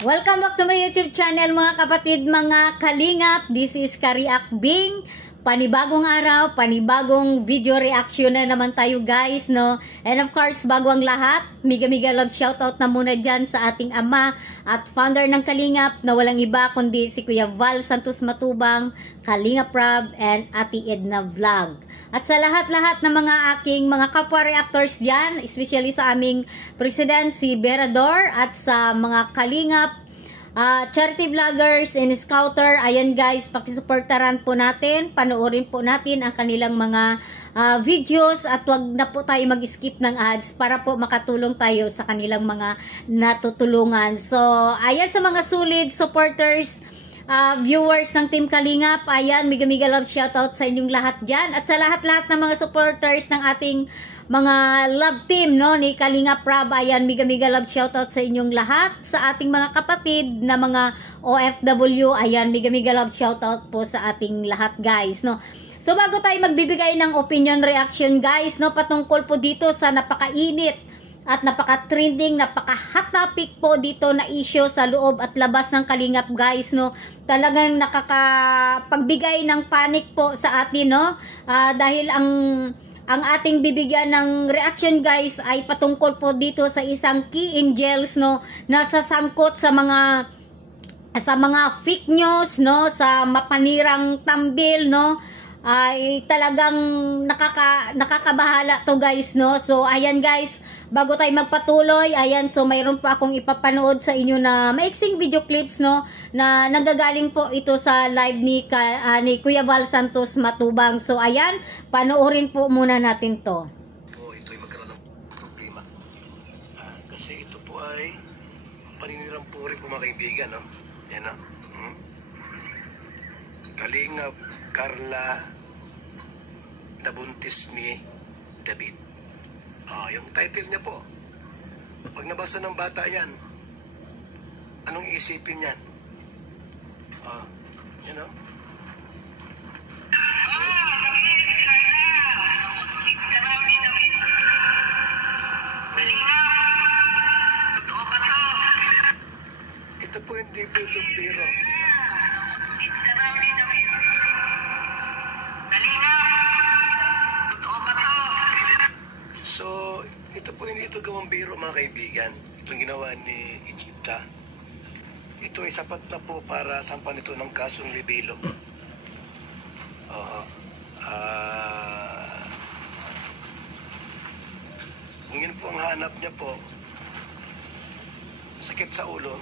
Welcome back to my YouTube channel mga kapatid, mga kalingap. This is Kariak Bing. Panibagong araw, panibagong video reaction na naman tayo guys, no? And of course, bago ang lahat, miga love shoutout na muna dyan sa ating ama at founder ng Kalingap na walang iba kundi si Kuya Val Santos Matubang, Kalingap Rob, and Ate Edna Vlog. At sa lahat-lahat ng mga aking mga kapwa reactors dyan, especially sa aming president si Berador at sa mga Kalingap charity vloggers and scouter, ayan guys, pakisuportaran po natin, panoorin po natin ang kanilang mga videos at wag na po tayo mag-skip ng ads para po makatulong tayo sa kanilang mga natutulungan. So, ayan sa mga solid supporters, viewers ng Team Kalingap, ayan, miga love shoutout sa inyong lahat dyan at sa lahat-lahat ng mga supporters ng ating mga love team, no, ni Kalingap Rob, ayan, miga love shoutout sa inyong lahat, sa ating mga kapatid na mga OFW, ayan, miga love shoutout po sa ating lahat guys, no. So bago tayo magbibigay ng opinion reaction guys, no, patungkol po dito sa napakainit at napaka-trending, napaka-hot topic po dito na issue sa loob at labas ng Kalingap guys, no. Talagang nakakapagbigay ng panic po sa atin, no, dahil ang ating bibigyan ng reaction guys ay patungkol po dito sa isang key angels, no, na sasangkot sa mga fake news, no, sa mapanirang thumbnail, no, ay talagang nakakabahala to guys, no. So ayan guys, bago tayo magpatuloy, ayan, so mayroon pa akong ipapanood sa inyo na maiksing video clips, no, na nanggagaling po ito sa live ni Kuya Val Santos Matubang. So ayan, panoorin po muna natin to. Po, ito ay magkaroon ng problema. Kasi ito po ay paninirang puri po mga kaibigan, no. Yan, no. Kalingap Carla nabuntis ni David. Yung title niya po. Pag nabasa ng bata yan, anong iisipin yan? You know? Ito po hindi po ito biro. So, ito po hindi ito gawang biro mga kaibigan. Itong ginawa ni Egypta. Ito ay sapat na po para sampan ito ng kasong libelo. Kung yun po ang hanap niya po, sakit sa ulo,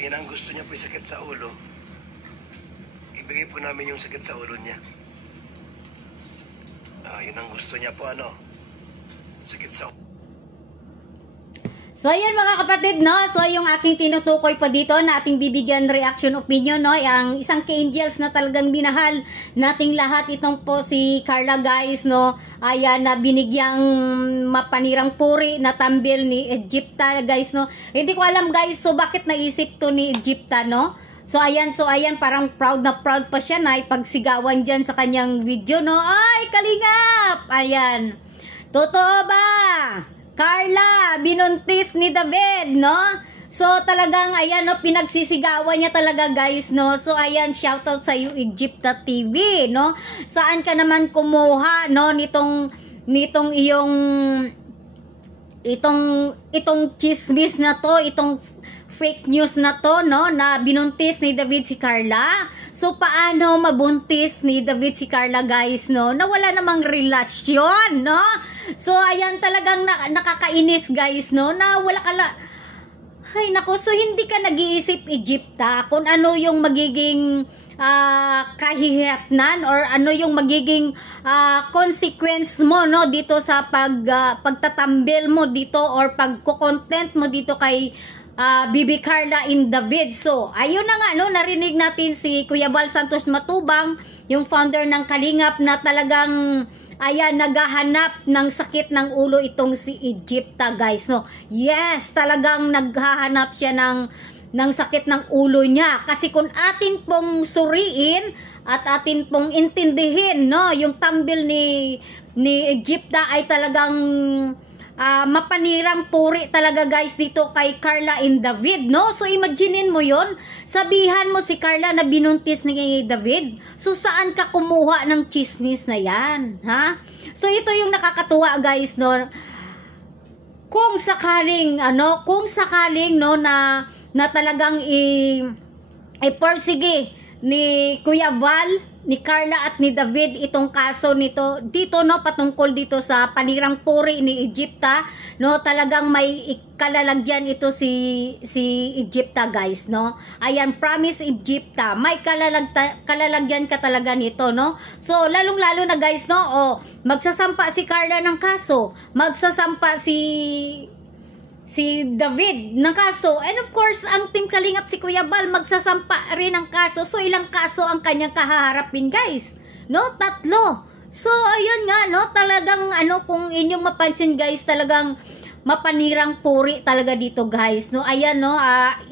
yan ang gusto niya po, sakit sa ulo, ibigay po namin yung sakit sa ulo niya. Yun ang gusto niya po, sakit sa ulo. So ayan mga kapatid, no, so yung aking tinutukoy pa dito na ating bibigyan reaction opinion, no, ang isang ka-angels na talagang binahal nating lahat, itong po si Carla guys, no, ayan, na binigyang mapanirang puri na thumbnail ni Egypta guys, no. Hindi ko alam guys, so bakit naisip to ni Egypta, no. So ayan, parang proud na proud pa siya na ipagsigawan dyan sa kanyang video, no. Ay, Kalingap! Ayan. Totoo ba? Carla, binuntis ni David, no? So talagang, ayan, no, pinagsisigawan niya talaga guys, no? So ayan, shoutout sa iyo Egypta TV, no? Saan ka naman kumuha, no, nitong itong chismis na to, itong fake news na to, no, na binuntis ni David si Carla. So paano mabuntis ni David si Carla guys, no, na wala namang relasyon, no? So ayan, talagang nakakainis guys, no, na wala ay nako, so hindi ka nag-iisip Egypta kung ano yung magiging kahihatnan or ano yung magiging consequence mo, no, dito sa pagtatambil mo dito or pagko-content mo dito kay Bibi Carla in David. So ayun na nga, no, narinig natin si Kuya Val Santos Matubang, yung founder ng Kalingap, na talagang ayan, naghahanap ng sakit ng ulo itong si Egypta guys, no. Yes, talagang naghahanap siya ng sakit ng ulo niya, kasi kung atin pong suriin at atin pong intindihin, no, yung thumbnail ni Egypta ay talagang mapanirang puri talaga guys dito kay Carla and David, no? So imaginein mo yon, sabihan mo si Carla na binuntis ni David. So saan ka kumuha ng chismis na yan, ha? So ito yung nakakatuwa guys, no? Kung sakaling no na talagang i-persige ni Kuya Val, ni Carla at ni David itong kaso dito no, patungkol dito sa panirang puri ni Egypta, no, talagang may kalalagyan ito si Egypta guys, no. Ayan, promise Egypta, may kalalagyan ka talaga nito, no. So lalong-lalo na guys, no, magsasampa si Carla ng kaso, magsasampa si David ng kaso, and of course ang Team Kalingap si Kuya Val magsasampa rin ng kaso. So ilang kaso ang kanyang kahaharapin guys, no? 3. So ayun nga, no, talagang kung inyong mapansin guys, talagang mapanirang puri talaga dito guys, no. Ayan, no,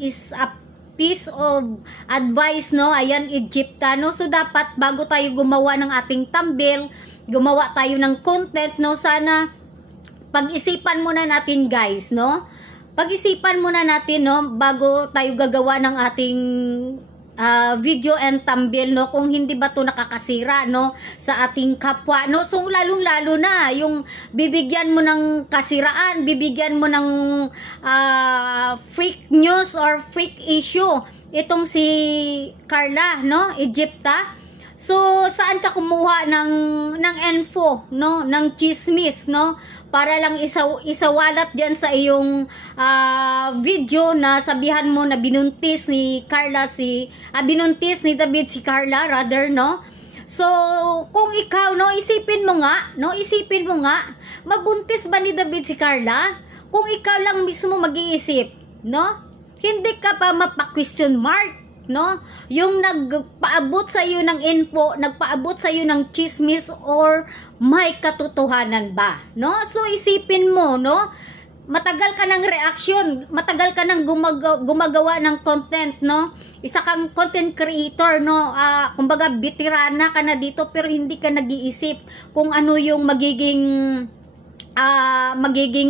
is a piece of advice, no. Ayan, Egypta, no. So dapat bago tayo gumawa ng ating thumbnail, gumawa tayo ng content, no, sana pag-isipan muna natin guys, no? Pag-isipan muna natin, no, bago tayo gagawa ng ating video and thumbnail, no, kung hindi ba to nakakasira, no, sa ating kapwa, no. So lalong-lalo na yung bibigyan mo ng kasiraan, bibigyan mo ng fake news or fake issue itong si Carla, no, Egypta. So saan ka kumuha ng info, no, ng chismis, no, para lang isawalat diyan sa iyong video na sabihan mo na binuntis ni Carla binuntis ni David si Carla rather, no. So kung ikaw, no, isipin mo nga, mabuntis ba ni David si Carla? Kung ikaw lang mismo mag-iisip, no, hindi ka pa mapa-question mark, no, yung nagpaabot sa iyo ng info, nagpaabot sa iyo ng chismis, or may katotohanan ba, no? So isipin mo, no, matagal ka ng reaction, matagal ka ng gumagawa ng content, no, isa kang content creator, no, kumbaga veterana ka na dito, pero hindi ka nag-iisip kung ano yung magiging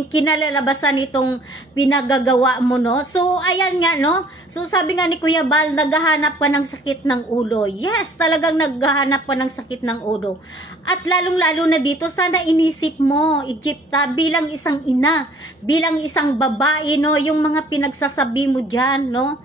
kinalalabasan itong pinagagawa mo, no. So ayan nga, no, so sabi nga ni Kuya Val, naghahanap pa ng sakit ng ulo. Yes, talagang naghahanap pa ng sakit ng ulo. At lalong-lalo na dito, sana inisip mo, Egypta, bilang isang ina, bilang isang babae, no, yung mga pinagsasabi mo dyan, no,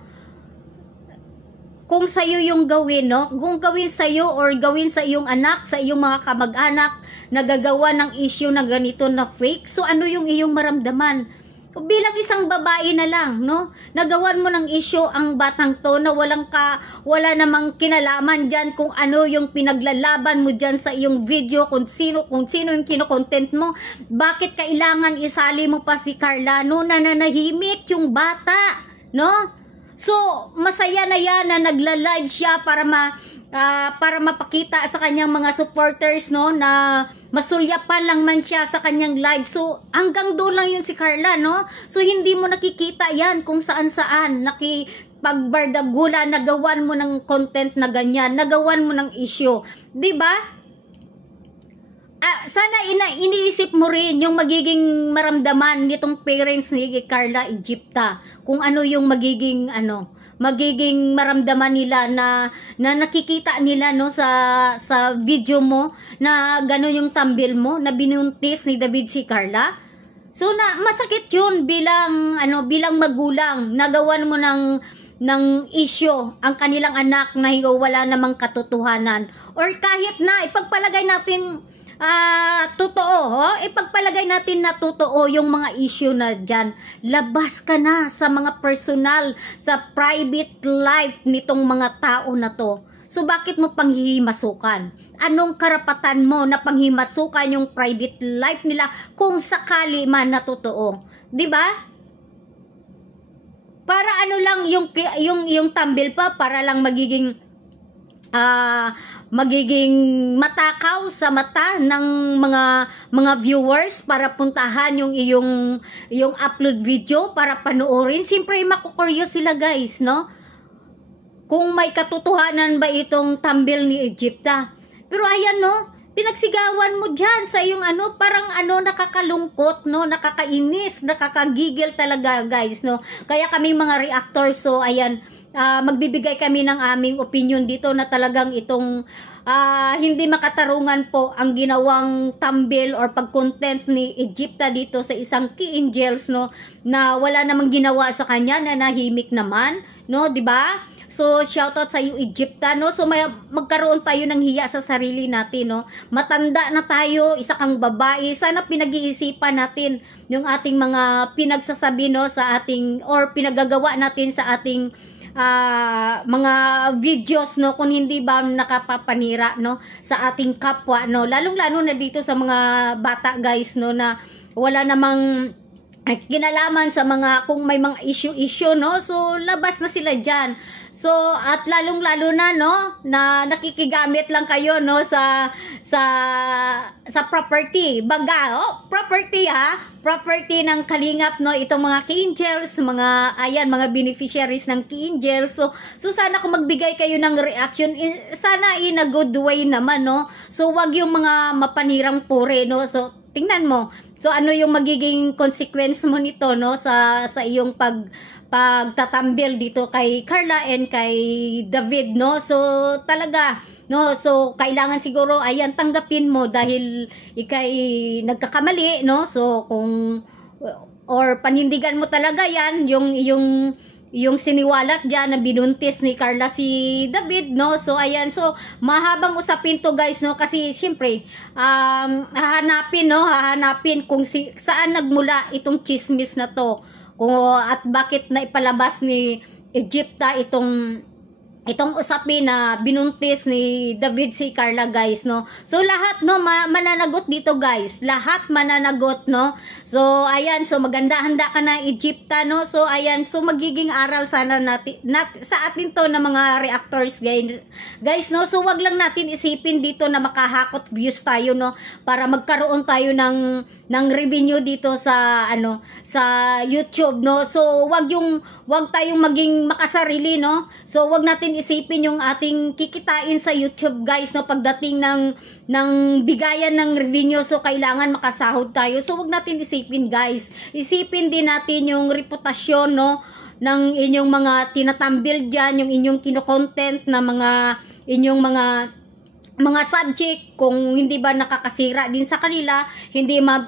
kung sa'yo yung gawin, no, kung gawin sa'yo or gawin sa iyong anak, sa iyong mga kamag-anak, nagagawa ng issue na ganito na fake, so ano yung iyong maramdaman? Bilang isang babae na lang, no, nagawan mo ng issue ang batang to na wala namang kinalaman dyan kung ano yung pinaglalaban mo dyan sa iyong video, kung sino yung kinokontent mo. Bakit kailangan isali mo pa si Carla, no, nananahimik yung bata, no? So masaya na yan na nagla-live siya para mapakita sa kanyang mga supporters, no, na masulyapan lang man siya sa kanyang live. So hanggang doon lang yun si Carla, no. So hindi mo nakikita yan kung saan-saan pagbardagula, nagawan mo ng content na ganyan, nagawan mo ng issue, 'di ba? Sana iniisip mo rin yung magiging maramdaman nitong parents ni Carla Egypta, kung ano yung magiging maramdaman nila na nakikita nila, no, sa video mo na gano'n yung thumbnail mo na binuntis ni David si Carla. So na masakit yun bilang magulang, nagawan mo ng issue ang kanilang anak na wala namang katotohanan, or kahit na ipagpalagay natin totoo, ipagpalagay natin na totoo yung mga issue na dyan, labas ka na sa mga personal, sa private life nitong mga tao na to. So bakit mo panghihimasukan? Anong karapatan mo na panghimasukan yung private life nila kung sakali man na totoo? 'Di ba? Para ano lang yung thumbnail pa, para lang magiging matakaw sa mata ng mga viewers, para puntahan yung iyong upload video para panoorin. Siyempre makukuryos sila guys, no, kung may katotohanan ba itong thumbnail ni Egypta. Pero ayan, no, pinagsigawan mo dyan sa yung ano, parang ano, nakakalungkot, no, nakakainis, nakakagigil talaga, guys, no. Kaya kami mga reactors, so ayan, magbibigay kami ng aming opinion dito na talagang itong hindi makatarungan po ang ginawang thumbnail or pag-content ni Egypta dito sa isang Key Angels, no, na wala namang ginawa sa kanya, na nahimik naman, no, di ba? So, shoutout sa iyo, Egypta, no? So, magkaroon tayo ng hiya sa sarili natin, no? Matanda na tayo, isa kang babae. Sana pinag-iisipan natin yung ating mga pinagsasabi, no? Sa ating, or pinagagawa natin sa ating mga videos, no? Kung hindi ba nakapapanira, no? Sa ating kapwa, no? Lalong-lalo na dito sa mga bata, guys, no? Na wala namang kinalaman sa mga, kung may mga issue, no? So, labas na sila dyan. So, at lalong-lalo na, no? Na nakikigamit lang kayo, no? Sa property. Baga, property, property ng Kalingap, no? Itong mga Key Angels, mga, ayan, mga beneficiaries ng Key Angels. So sana kung magbigay kayo ng reaction, sana in a good way naman, no? So, wag yung mga mapanirang puri, no? So, tingnan mo. So, ano yung magiging consequence mo nito, no? Sa iyong pagtatambil dito kay Carla and kay David, no? So, talaga, no? So, kailangan siguro, ayan, tanggapin mo dahil ikay nagkakamali, no? So, kung, or panindigan mo talaga yan, yung siniwalat dyan na binuntis ni Carla si David, no? So, ayan. So, mahabang usapin to, guys, no? Kasi, siyempre, hahanapin kung saan nagmula itong chismis na to. At bakit na ipalabas ni Egypta itong usapin na binuntis ni David si Carla, guys, no? So, lahat, no, mananagot dito, guys. Lahat mananagot, no? So, ayan. So, maganda-handa ka na, Egypta, no? So, ayan. So, magiging aral sana sa atin to na mga reactors, guys, no? So, wag lang natin isipin dito na makahakot views tayo, no? Para magkaroon tayo ng revenue dito sa, sa YouTube, no? So, wag tayong maging makasarili, no? So, wag natin isipin yung ating kikitain sa YouTube, guys, no? Pagdating ng bigayan ng revenue, so kailangan makasahod tayo. So, wag natin isipin, guys. Isipin din natin yung reputasyon, no? Ng inyong mga tinatambil dyan, yung inyong kinokontent na inyong mga subject, kung hindi ba nakakasira din sa kanila, hindi ba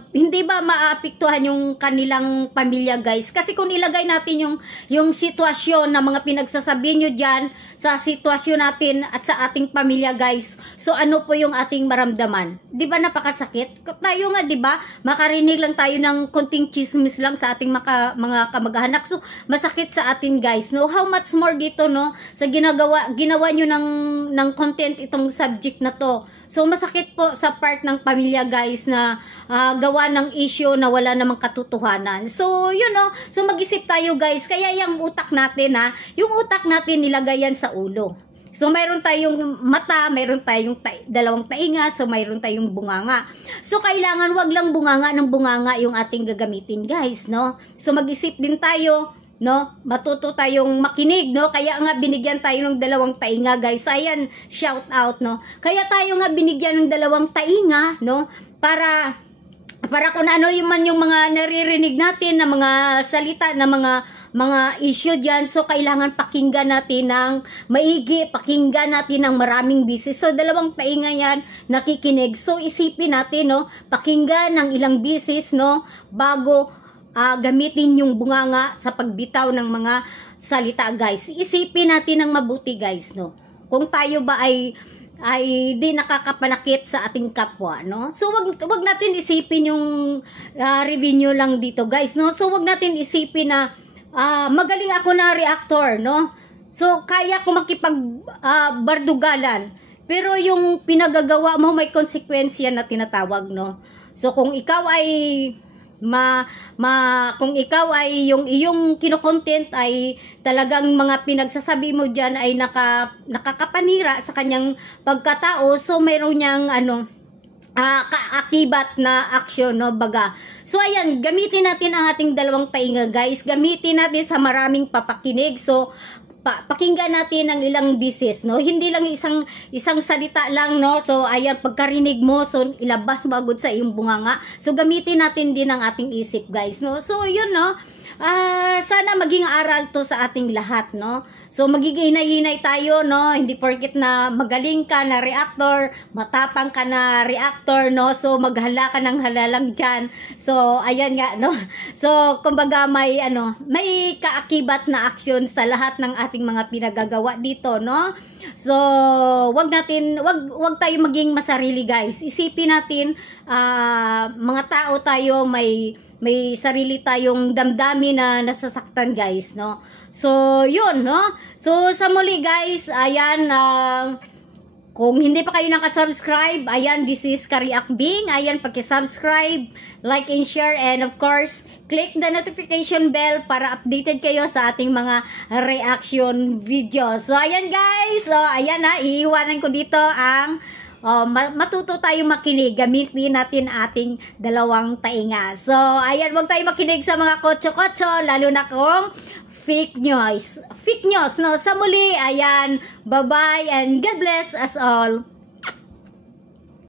maapektuhan yung kanilang pamilya, guys. Kasi kung ilagay natin yung sitwasyon na mga pinagsasabi nyo dyan sa sitwasyon natin at sa ating pamilya, guys, so ano po yung ating maramdaman? Di ba napakasakit? Tayo nga, di ba, makarinig lang tayo ng konting chismis lang sa ating mga kamag-anak, so masakit sa atin, guys, no? How much more dito, no? Sa ginawa nyo ng content itong subject na to. So, masakit po sa part ng pamilya, guys, na gawa ng issue na wala namang katotohanan. So, no? So, mag-isip tayo, guys. Kaya yung utak natin, yung utak natin nilagay yan sa ulo. So, mayroon tayong mata, mayroon tayong dalawang tainga, so mayroon tayong bunganga. So, kailangan wag lang bunganga ng bunganga yung ating gagamitin, guys, no? So, mag-isip din tayo, no? Matuto tayong makinig, no? Kaya nga binigyan tayo ng dalawang tainga, guys. Ayan, shout out, no? Kaya tayo nga binigyan ng dalawang tainga, no? Para kung ano yung mga naririnig natin na mga salita, na mga issue dyan, so kailangan pakinggan natin ng maigi, pakinggan natin ng maraming bisis. So, dalawang tainga yan, nakikinig. So, isipin natin, no? Pakinggan ng ilang bisis, no? Bago gamitin yung bunganga sa pagbitaw ng mga salita, guys. Isipin natin ng mabuti, guys, no? Kung tayo ba ay di nakakapanakit sa ating kapwa, no? So, wag natin isipin yung revenue lang dito, guys, no? So, wag natin isipin na magaling ako na reactor, no? So, kaya ko makipag-bardugalan. Pero yung pinagagawa mo, may konsekwensya na tinatawag, no? So, kung ikaw ay kung ikaw ay yung iyong kino-content ay talagang mga pinagsasabi mo diyan ay nakakapanira sa kanyang pagkatao, so mayroon niyang kaakibat na action, no, baga. So, ayan, gamitin natin ang ating dalawang tainga, guys. Gamitin natin sa maraming papakinig. So, pakinggan natin ang ilang bisis, no? Hindi lang isang salita lang, no? So ayan, pagkarinig mo, so ilabas mo agad sa iyong bunganga. So gamitin natin din ang ating isip, guys, no? So yun, no? Sana maging aral to sa ating lahat, no? So magiging hinay-hinay tayo, no? Hindi porket na magaling ka na reactor, matapang ka na reactor, no? So maghala ka ng halalang dyan. So ayan nga, no? So kumbaga may kaakibat na aksyon sa lahat ng ating mga pinagagawa dito, no? So wag tayo maging masarili, guys. Isipin natin, mga tao tayo, may sarili tayong damdamin na nasasaktan, guys, no? So yun, no? So sa muli, guys, ayan, kung hindi pa kayo nakasubscribe, ayan, this is Kariakbing. Ayan, paki-subscribe, like and share, and of course, click the notification bell para updated kayo sa ating mga reaction videos. So ayan, guys, so ayan, iiwanan ko dito ang matuto tayo makinig, gamitin natin ating dalawang tainga. So ayan, wag tayo makinig sa mga kotso-kotso, lalo na kung fake news, no? Sa muli, ayan, bye-bye and God bless us all.